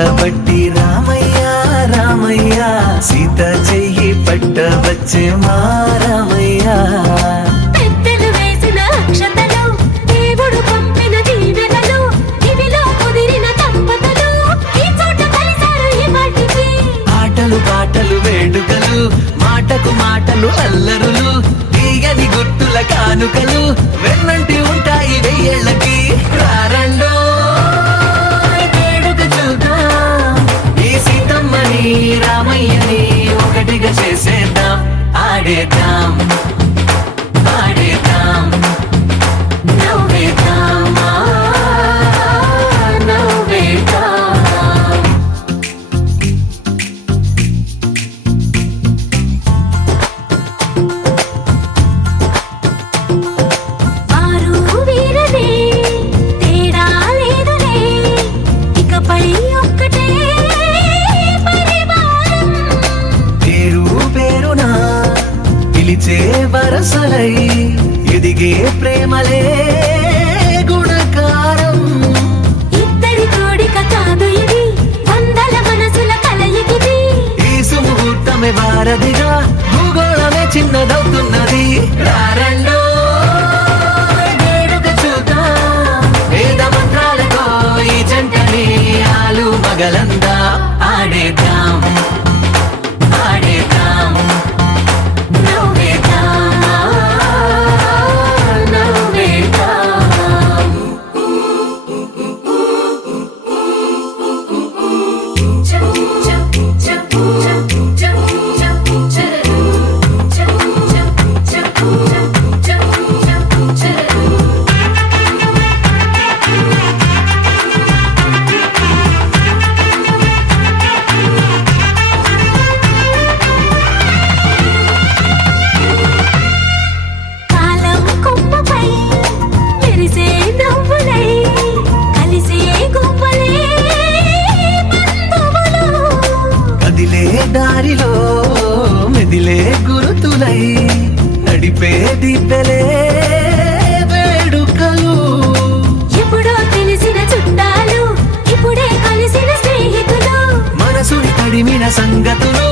పట్టబట్టి రామయ్య రామయ్య సీత చెయ్యి పట్టవచ్చే మా రామయ్య పెద్దలు వేసిన అక్షతలు దేవుడు పంపిన దీవెనలు ఇవిలో కుదిరిన దంపతులు ఈ చోట కలిసారు ఈ వాటికి ఆటలు పాటలు వేడుకలు మాటకు మాటలు అల్లరులు తీయని గుర్తుల కానుకలు వెన్నంటి ఉంటాయి వెయ్యేళ్ళకి రారండో వేడుక చూద్దాం ఈ సీతమ్మని రామయ్యని ఒకటిగా చేసేద్దాం ఆడేద్దాం ఆడేద్దాం నవ్వేద్దాం నవ్వేద్దాం వారు వీరనే తేడా లేదులే ఇకపై ఒక్కటే పరివారం పేరు పేరునా పిలిచే వరసలై ఎదిగే ప్రేమలే గుణకారం ఇద్దరి కోడిక కాదు ఇది వందల మనసుల కలయికిది ఈ సుముహూర్తమే వారధిగా భూగోళమే చిన్నదవుతున్నది రారండో వేడుక చూద్దాం వేద మంత్రాలతో ఈ జంటని ఆలు మగలందా ఆడేద్దాం ఆడేద్దాం నవ్వేద్దాం నవ్వేద్దాం కాలం కొమ్మపై మెరిసే నవ్వులై కలిసే గువ్వలే బంధువులు కదిలే దారిలో మెదిలే గురుతులై నడిపే దిబ్బెలే వేడుకలు ఎప్పుడో తెలిసిన చుట్టాలు ఇప్పుడే కలిసిన స్నేహితులు మనసుని తడిమిన సంగతులు